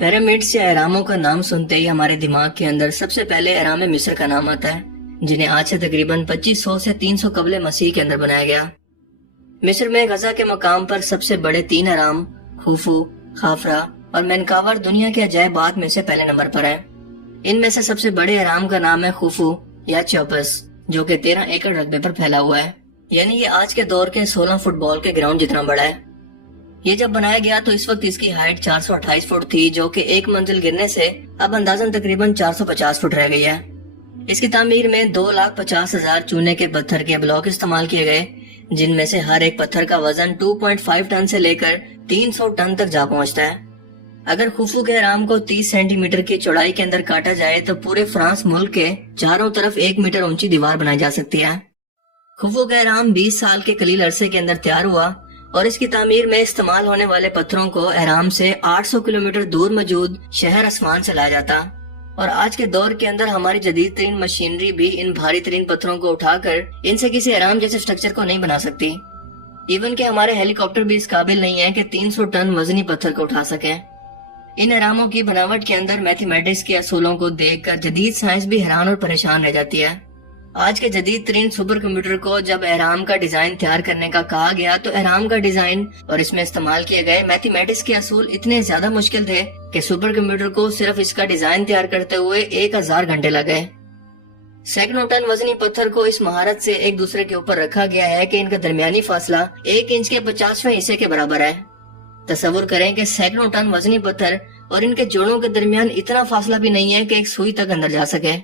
Pyramids یا اہراموں کا نام سنتے ہی ہمارے دماغ کے اندر سب سے پہلے اہرام مصر کا نام آتا ہے، جنہیں آج سے تقریباً 2500 سے 300 قبل مسیح کے اندر بنایا گیا۔ مصر میں غزہ کے مقام پر سب سے بڑے 3 اہرام خوفو، خافرا اور مینکاور دنیا کے عجائبات میں سے پہلے نمبر پر ہیں۔ ان میں سے سب سے بڑے اہرام کا نام ہے خوفو یا چوپس، جو کہ 13 ایکڑ رقبے پر پھیلا ہوا ہے، یعنی یہ آج کے دور کے 16 فٹ بال کے گراؤنڈ جتنا بڑا ہے۔ یہ جب بنایا گیا تو اس وقت اس کی ہائٹ 428 فٹ تھی، جو کہ ایک منزل گرنے سے اب اندازاً تقریباً 450 فٹ رہ گئی ہے۔ اس کی تعمیر میں 2,50,000 چونے کے پتھر کے بلاک استعمال کیے گئے، جن میں سے ہر ایک پتھر کا وزن 2.5 ٹن سے لے کر 300 ٹن تک جا پہنچتا ہے۔ اگر خوفو کے اہرام کو 30 سینٹی میٹر کی چوڑائی کے اندر کاٹا جائے تو پورے فرانس ملک کے چاروں طرف 1 میٹر اونچی دیوار بنائی جا سکتی ہے۔ خوفو کا اہرام 20 سال کے قلیل عرصے کے اندر تیار ہوا اور اس کی تعمیر میں استعمال ہونے والے پتھروں کو اہرام سے 800 کلومیٹر دور موجود شہر اسوان سے لایا جاتا، اور آج کے دور کے اندر ہماری جدید ترین مشینری بھی ان بھاری ترین پتھروں کو اٹھا کر ان سے کسی اہرام جیسے سٹرکچر کو نہیں بنا سکتی۔ ایون کہ ہمارے ہیلی کاپٹر بھی اس قابل نہیں ہے کہ 300 ٹن وزنی پتھر کو اٹھا سکیں۔ ان اہراموں کی بناوٹ کے اندر میتھمیٹکس کے اصولوں کو دیکھ کر جدید سائنس بھی حیران اور پریشان رہ جاتی ہے۔ آج کے جدید ترین سپر کمپیوٹر کو جب اہرام کا ڈیزائن تیار کرنے کا کہا گیا تو اہرام کا ڈیزائن اور اس میں استعمال کیے گئے میتھمیٹکس کے اصول اتنے زیادہ مشکل تھے کہ سپر کمپیوٹر کو صرف اس کا ڈیزائن تیار کرتے ہوئے 1000 گھنٹے لگے۔ سینکڑوں ٹن وزنی پتھر کو اس مہارت سے ایک دوسرے کے اوپر رکھا گیا ہے کہ ان کا درمیانی فاصلہ 1 انچ کے 50ویں حصے کے برابر ہے۔ تصور کریں کہ سینکڑوں ٹن وزنی پتھر اور ان کے جوڑوں کے درمیان اتنا فاصلہ بھی نہیں ہے کہ ایک سوئی تک اندر جا سکے۔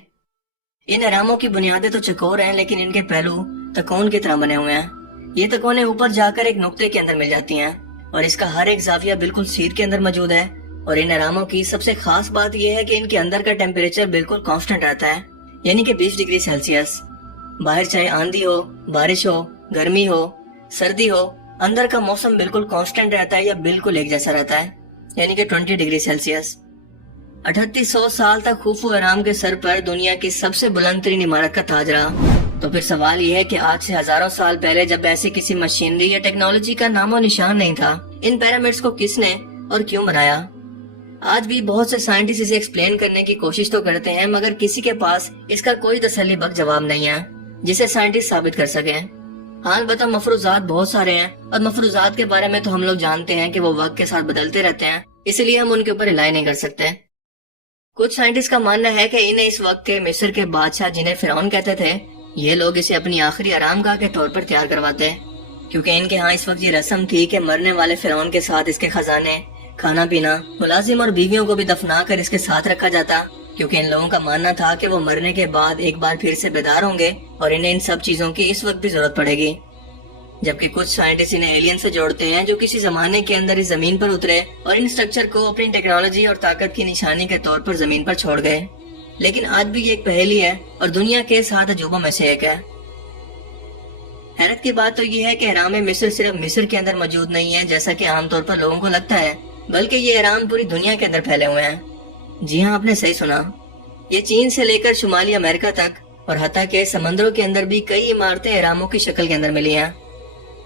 ان اہراموں کی بنیادیں تو چکور ہیں، لیکن ان کے پہلو تکون کی طرح بنے ہوئے ہیں۔ یہ تکونے اوپر جا کر ایک نقطے کے اندر مل جاتی ہیں اور اس کا ہر ایک زاویہ بالکل سیدھ کے اندر موجود ہے، اور ان اہراموں کی سب سے خاص بات یہ ہے کہ ان کے اندر کا ٹیمپریچر بالکل کانسٹنٹ رہتا ہے، یعنی کہ 20 ڈگری سیلسیس۔ باہر چاہے آندھی ہو، بارش ہو، گرمی ہو، سردی ہو، اندر کا موسم بالکل کانسٹنٹ رہتا ہے یا بالکل ایک جیسا رہتا ہے، یعنی کہ 20 ڈگری سیلسیس۔ 3800 سال تک خوفو اہرام کے سر پر دنیا کی سب سے بلند ترین عمارت کا تاج رہا۔ تو پھر سوال یہ ہے کہ آج سے ہزاروں سال پہلے جب ایسی کسی مشینری یا ٹیکنالوجی کا نام و نشان نہیں تھا، ان پیرامڈس کو کس نے اور کیوں بنایا؟ آج بھی بہت سے سائنٹسٹ اسے ایکسپلین کرنے کی کوشش تو کرتے ہیں، مگر کسی کے پاس اس کا کوئی تسلی بخش جواب نہیں ہے جسے سائنٹسٹ ثابت کر سکیں۔ ہاں البتہ مفروضات بہت سارے ہیں، اور مفروضات کے بارے میں تو ہم لوگ جانتے ہیں کہ وہ وقت کے ساتھ بدلتے رہتے ہیں، اس لیے ہم ان کے اوپر رلائی نہیں کر سکتے۔ کچھ سائنٹسٹ کا ماننا ہے کہ انہیں اس وقت کے مصر کے بادشاہ، جنہیں فرعون کہتے تھے، یہ لوگ اسے اپنی آخری آرام گاہ کے طور پر تیار کرواتے، کیونکہ ان کے ہاں اس وقت یہ رسم تھی کہ مرنے والے فرعون کے ساتھ اس کے خزانے، کھانا پینا، ملازم اور بیویوں کو بھی دفنا کر اس کے ساتھ رکھا جاتا، کیونکہ ان لوگوں کا ماننا تھا کہ وہ مرنے کے بعد ایک بار پھر سے بیدار ہوں گے اور انہیں ان سب چیزوں کی اس وقت بھی ضرورت پڑے گی۔ جبکہ کچھ سائنٹسٹ انہیں ایلین سے جوڑتے ہیں جو کسی زمانے کے اندر اس زمین پر اترے اور ان سٹرکچر کو اپنی ٹیکنالوجی اور طاقت کی نشانی کے طور پر زمین پر چھوڑ گئے۔ لیکن آج بھی یہ ایک پہیلی ہے اور دنیا کے 7 عجوبوں میں سے ایک ہے۔ حیرت کی بات تو یہ ہے کہ اہرام مصر صرف مصر کے اندر موجود نہیں ہے جیسا کہ عام طور پر لوگوں کو لگتا ہے، بلکہ یہ اہرام پوری دنیا کے اندر پھیلے ہوئے ہیں۔ جی ہاں، آپ نے صحیح سنا، یہ چین سے لے کر شمالی امریکہ تک اور حتیٰ کہ سمندروں کے اندر بھی کئی عمارتیں اہراموں کی شکل کے اندر ملی ہیں۔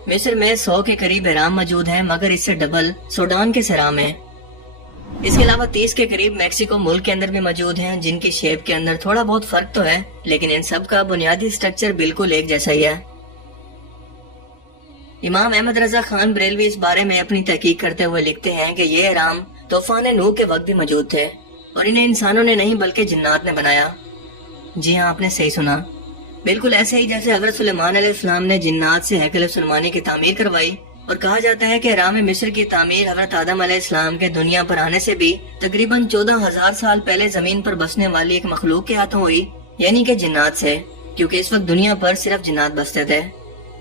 مصر میں 100 کے قریب اہرام موجود ہیں، مگر اس سے ڈبل سوڈان کے اہرام ہیں۔ اس کے علاوہ 30 کے قریب میکسیکو ملک کے اندر بھی موجود ہیں، جن کی شیپ کے اندر تھوڑا بہت فرق تو ہے، لیکن ان سب کا بنیادی سٹرکچر بالکل ایک جیسا ہی ہے۔ امام احمد رضا خان بریلوی اس بارے میں اپنی تحقیق کرتے ہوئے لکھتے ہیں کہ یہ اہرام طوفان نوح کے وقت بھی موجود تھے، اور انہیں انسانوں نے نہیں بلکہ جنات نے بنایا۔ جی ہاں، آپ نے صحیح سنا، بالکل ایسے ہی جیسے حضرت سلیمان علیہ السلام نے جنات سے ہیکل سلیمانی کی تعمیر کروائی، اور کہا جاتا ہے کہ اہرام مصر کی تعمیر حضرت آدم علیہ السلام کے دنیا پر آنے سے بھی تقریباً 14,000 سال پہلے زمین پر بسنے والی ایک مخلوق کے ہاتھوں ہوئی، یعنی کہ جنات سے، کیونکہ اس وقت دنیا پر صرف جنات بستے تھے،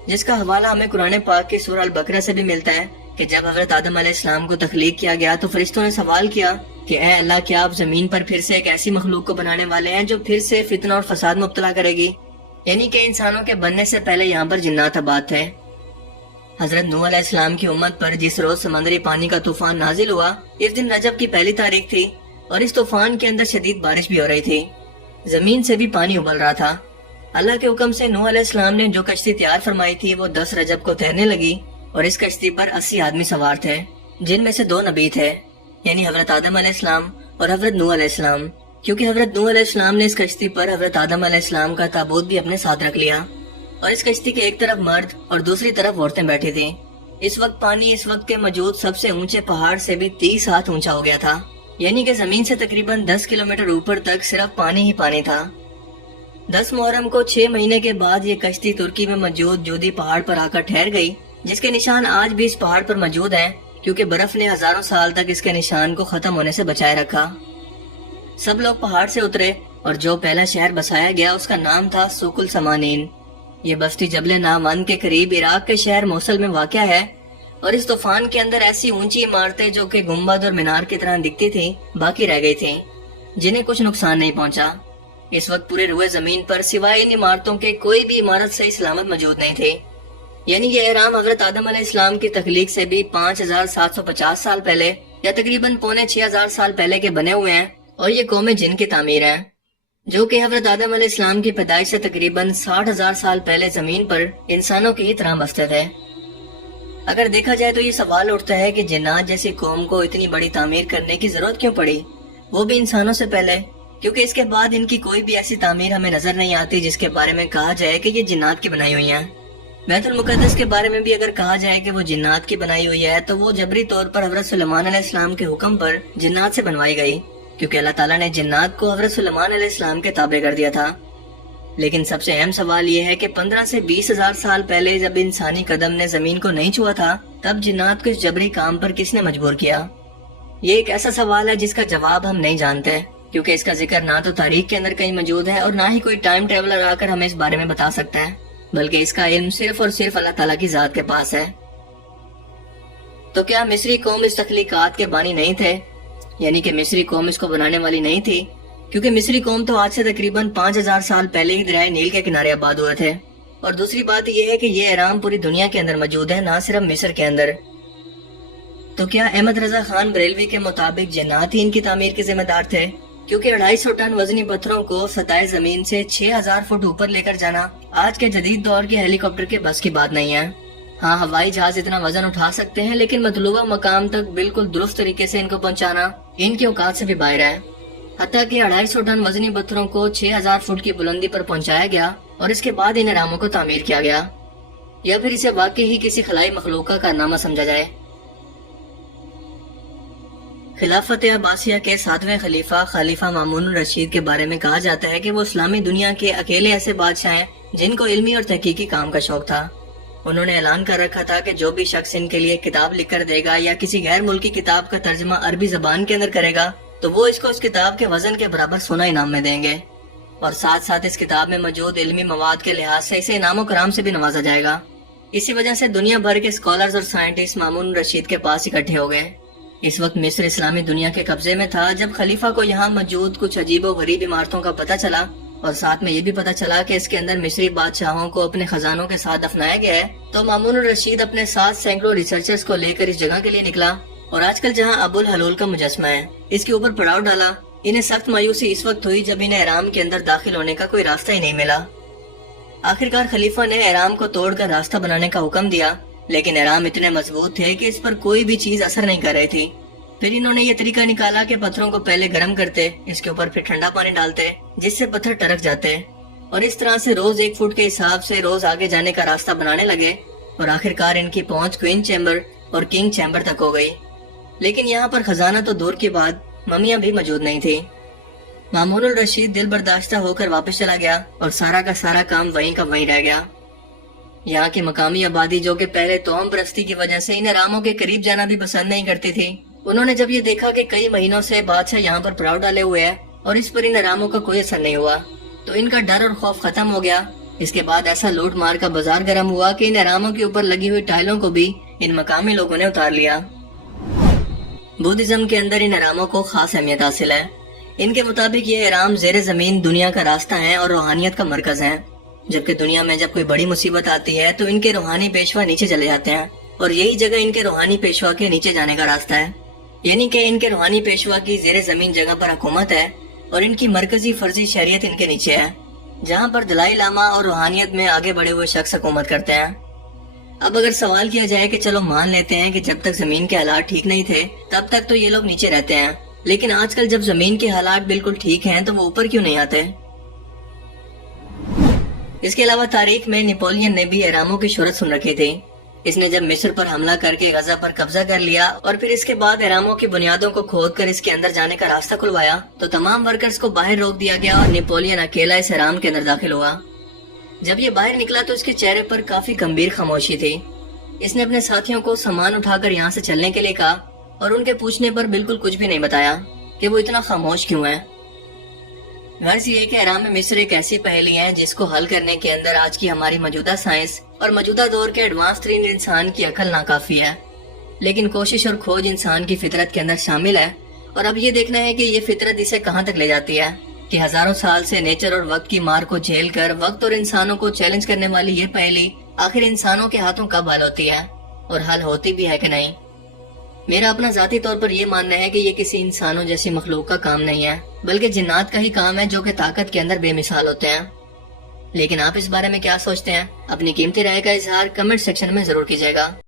جس کا حوالہ ہمیں قرآن پاک کی سورہ البقرہ سے بھی ملتا ہے کہ جب حضرت آدم علیہ السلام کو تخلیق کیا گیا تو فرشتوں نے سوال کیا کہ اے اللہ، کیا آپ زمین پر پھر سے ایک ایسی مخلوق کو بنانے والے ہیں جو پھر سے فتنہ اور فساد مبتلا کرے گی؟ یعنی کہ انسانوں کے بننے سے پہلے یہاں پر جنات آباد تھے۔ حضرت نوح علیہ السلام کی امت پر جس روز سمندری پانی کا طوفان نازل ہوا، اس دن رجب کی پہلی تاریخ تھی، اور اس طوفان کے اندر شدید بارش بھی ہو رہی تھی، زمین سے بھی پانی ابل رہا تھا۔ اللہ کے حکم سے نوح علیہ السلام نے جو کشتی تیار فرمائی تھی وہ 10 رجب کو تیرنے لگی، اور اس کشتی پر 80 آدمی سوار تھے، جن میں سے 2 نبی تھے۔ یعنی حضرت آدم علیہ السلام اور حضرت نوح علیہ السلام، کیونکہ حضرت نوح علیہ السلام نے اس کشتی پر حضرت آدم علیہ السلام کا تابوت بھی اپنے ساتھ رکھ لیا، اور اس کشتی کے ایک طرف مرد اور دوسری طرف عورتیں بیٹھی تھیں۔ اس وقت پانی اس وقت کے موجود سب سے اونچے پہاڑ سے بھی 30 ہاتھ اونچا ہو گیا تھا، یعنی کہ زمین سے تقریباً 10 کلومیٹر اوپر تک صرف پانی ہی پانی تھا۔ 10 محرم کو 6 مہینے کے بعد یہ کشتی ترکی میں موجود جودی پہاڑ پر آ کر ٹھہر گئی، جس کے نشان آج بھی اس پہاڑ پر موجود ہیں، کیونکہ برف نے ہزاروں سال تک اس کے نشان کو ختم ہونے سے بچائے رکھا۔ سب لوگ پہاڑ سے اترے اور جو پہلا شہر بسایا گیا اس کا نام تھا سوق السمانین۔ یہ بستی جبل ناوند کے قریب عراق کے شہر موصل میں واقع ہے، اور اس طوفان کے اندر ایسی اونچی عمارتیں جو کہ گنبد اور مینار کی طرح دکھتی تھیں باقی رہ گئی تھیں، جنہیں کچھ نقصان نہیں پہنچا۔ اس وقت پورے روئے زمین پر سوائے ان عمارتوں کے کوئی بھی عمارت صحیح سلامت موجود نہیں تھی، یعنی یہ اہرام حضرت آدم علیہ السلام کی تخلیق سے بھی 5750 سال پہلے یا تقریباً 6500 سال پہلے کے بنے ہوئے ہیں، اور یہ قوم جن کی تعمیر ہے، جو کہ حضرت آدم علیہ السلام کی پیدائش سے تقریباً 60,000 سال پہلے زمین پر انسانوں کی ہی طرح بستے تھے۔ اگر دیکھا جائے تو یہ سوال اٹھتا ہے کہ جنات جیسی قوم کو اتنی بڑی تعمیر کرنے کی ضرورت کیوں پڑی، وہ بھی انسانوں سے پہلے، کیونکہ اس کے بعد ان کی کوئی بھی ایسی تعمیر ہمیں نظر نہیں آتی جس کے بارے میں کہا جائے کہ یہ جنات کی بنائی ہوئی ہیں۔ بیت المقدس کے بارے میں بھی اگر کہا جائے کہ وہ جنات کی بنائی ہوئی ہے تو وہ جبری طور پر حضرت سلیمان علیہ السلام کے حکم پر جنات سے بنوائی گئی، کیونکہ اللہ تعالیٰ نے جنات کو حضرت سلیمان علیہ السلام کے تابع کر دیا تھا۔ لیکن سب سے اہم سوال یہ ہے کہ 15 سے 20,000 سال پہلے جب انسانی قدم نے زمین کو نہیں چھوا تھا، تب جنات کو اس جبری کام پر کس نے مجبور کیا؟ یہ ایک ایسا سوال ہے جس کا جواب ہم نہیں جانتے، کیونکہ اس کا ذکر نہ تو تاریخ کے اندر کہیں موجود ہے اور نہ ہی کوئی ٹائم ٹریولر آ کر ہمیں اس بارے میں بتا سکتا ہے، بلکہ اس کا علم صرف اور صرف اللہ تعالیٰ کی ذات کے پاس ہے۔ تو کیا مصری قوم اس تخلیقات کے بانی نہیں تھے؟ یعنی کہ مصری قوم اس کو بنانے والی نہیں تھی، کیونکہ مصری قوم تو آج سے تقریباً 5000 سال پہلے ہی دریائے نیل کے کنارے آباد ہوئے تھے۔ اور دوسری بات یہ ہے کہ یہ اہرام پوری دنیا کے اندر موجود ہے، نہ صرف مصر کے اندر۔ تو کیا احمد رضا خان بریلوی کے مطابق جنات ہی ان کی تعمیر کے ذمہ دار تھے؟ کیونکہ 250 ٹن وزنی پتھروں کو سطح زمین سے 6000 فٹ اوپر لے کر جانا آج کے جدید دور کے ہیلی کاپٹر کے بس کی بات نہیں ہے۔ ہاں، ہوائی جہاز اتنا وزن اٹھا سکتے ہیں، لیکن مطلوبہ مقام تک بالکل درست طریقے سے ان کو پہنچانا ان کی اوقات سے بھی باہر ہے۔ حتیٰ کہ 250 ٹن وزنی پتھروں کو 6000 فٹ کی بلندی پر پہنچایا گیا اور اس کے بعد ان اہراموں کو تعمیر کیا گیا، یا پھر اسے واقعی ہی کسی خلائی مخلوق کا کارنامہ سمجھا جائے۔ خلافت عباسیہ کے 7ویں خلیفہ مامون الرشید کے بارے میں کہا جاتا ہے کہ وہ اسلامی دنیا کے اکیلے ایسے بادشاہ ہیں جن کو علمی اور تحقیقی کام کا شوق تھا۔ انہوں نے اعلان کر رکھا تھا کہ جو بھی شخص ان کے لیے کتاب لکھ کر دے گا یا کسی غیر ملکی کتاب کا ترجمہ عربی زبان کے اندر کرے گا تو وہ اس کو اس کتاب کے وزن کے برابر سونا انعام میں دیں گے، اور ساتھ ساتھ اس کتاب میں موجود علمی مواد کے لحاظ سے اسے انعام و کرام سے بھی نوازا جائے گا۔ اسی وجہ سے دنیا بھر کے اسکالرز اور سائنٹسٹ مامون الرشید کے پاس اکٹھے ہو گئے۔ اس وقت مصر اسلامی دنیا کے قبضے میں تھا۔ جب خلیفہ کو یہاں موجود کچھ عجیب و غریب عمارتوں کا پتہ چلا اور ساتھ میں یہ بھی پتہ چلا کہ اس کے اندر مصری بادشاہوں کو اپنے خزانوں کے ساتھ دفنایا گیا ہے، تو مامون الرشید اپنے ساتھ سینکڑوں ریسرچرز کو لے کر اس جگہ کے لیے نکلا، اور آج کل جہاں ابو الحلول کا مجسمہ ہے اس کے اوپر پڑاؤ ڈالا۔ انہیں سخت مایوسی اس وقت ہوئی جب انہیں احرام کے اندر داخل ہونے کا کوئی راستہ ہی نہیں ملا۔ آخرکار خلیفہ نے احرام کو توڑ کر راستہ بنانے کا حکم دیا، لیکن احرام اتنے مضبوط تھے کہ اس پر کوئی بھی چیز اثر نہیں کر رہی تھی۔ پھر انہوں نے یہ طریقہ نکالا کہ پتھروں کو پہلے گرم کرتے، اس کے اوپر پھر ٹھنڈا پانی ڈالتے جس سے پتھر ٹرک جاتے، اور اس طرح سے روز 1 فٹ کے حساب سے روز آگے جانے کا راستہ بنانے لگے، اور آخرکار ان کی پہنچ کوئین چیمبر اور کنگ چیمبر تک ہو گئی۔ لیکن یہاں پر خزانہ تو دور کی بات، ممیاں بھی موجود نہیں تھی۔ مامون الرشید دل برداشتہ ہو کر واپس چلا گیا اور سارا کا سارا کام وہیں کا وہیں رہ گیا۔ یہاں کی مقامی آبادی جو کہ پہلے توہم پرستی کی وجہ سے ان احراموں کے قریب جانا بھی پسند نہیں کرتی تھی، انہوں نے جب یہ دیکھا کہ کئی مہینوں سے بادشاہ یہاں پر پڑاؤ ڈالے ہوئے ہیں اور اس پر ان احراموں کا کوئی اثر نہیں ہوا، تو ان کا ڈر اور خوف ختم ہو گیا۔ اس کے بعد ایسا لوٹ مار کا بازار گرم ہوا کہ ان احراموں کے اوپر لگی ہوئی ٹائلوں کو بھی ان مقامی لوگوں نے اتار لیا۔ بودھزم کے اندر ان احراموں کو خاص اہمیت حاصل ہے۔ ان کے مطابق یہ احرام زیر زمین دنیا کا راستہ ہے اور روحانیت کا مرکز ہے، جبکہ دنیا میں جب کوئی بڑی مصیبت آتی ہے تو ان کے روحانی پیشوا نیچے چلے جاتے ہیں، اور یہی جگہ ان کے روحانی پیشوا کے نیچے جانے کا راستہ ہے، یعنی کہ ان کے روحانی پیشوا کی زیر زمین جگہ پر حکومت ہے اور ان کی مرکزی فرضی شریعت ان کے نیچے ہے، جہاں پر دلائی لاما اور روحانیت میں آگے بڑھے ہوئے شخص حکومت کرتے ہیں۔ اب اگر سوال کیا جائے کہ چلو مان لیتے ہیں کہ جب تک زمین کے حالات ٹھیک نہیں تھے تب تک تو یہ لوگ نیچے رہتے ہیں، لیکن آج کل جب زمین کے حالات بالکل ٹھیک ہیں تو وہ اوپر کیوں نہیں آتے؟ اس کے علاوہ تاریخ میں نیپولین نے بھی اہراموں کی شہرت سن رکھی تھی۔ اس نے جب مصر پر حملہ کر کے غزہ پر قبضہ کر لیا اور پھر اس کے بعد اہراموں کی بنیادوں کو کھود کر اس کے اندر جانے کا راستہ کھلوایا تو تمام ورکرز کو باہر روک دیا گیا اور نیپولین اکیلا اس اہرام کے اندر داخل ہوا۔ جب یہ باہر نکلا تو اس کے چہرے پر کافی گمبھیر خاموشی تھی۔ اس نے اپنے ساتھیوں کو سامان اٹھا کر یہاں سے چلنے کے لیے کہا اور ان کے پوچھنے پر بالکل کچھ بھی نہیں بتایا کہ وہ اتنا خاموش کیوں ہے۔ غرض یہ کہ اہرام مصر ایک ایسی پہیلی ہے جس کو حل کرنے کے اندر آج کی ہماری موجودہ سائنس اور موجودہ دور کے ایڈوانس ترین انسان کی عقل ناکافی ہے، لیکن کوشش اور کھوج انسان کی فطرت کے اندر شامل ہے، اور اب یہ دیکھنا ہے کہ یہ فطرت اسے کہاں تک لے جاتی ہے کہ ہزاروں سال سے نیچر اور وقت کی مار کو جھیل کر وقت اور انسانوں کو چیلنج کرنے والی یہ پہیلی آخر انسانوں کے ہاتھوں کب حل ہوتی ہے اور حل ہوتی بھی ہے کہ نہیں۔ میرا اپنا ذاتی طور پر یہ ماننا ہے کہ یہ کسی انسانوں جیسی مخلوق کا کام نہیں ہے، بلکہ جنات کا ہی کام ہے جو کہ طاقت کے اندر بے مثال ہوتے ہیں۔ لیکن آپ اس بارے میں کیا سوچتے ہیں؟ اپنی قیمتی رائے کا اظہار کمنٹ سیکشن میں ضرور کیجیے گا۔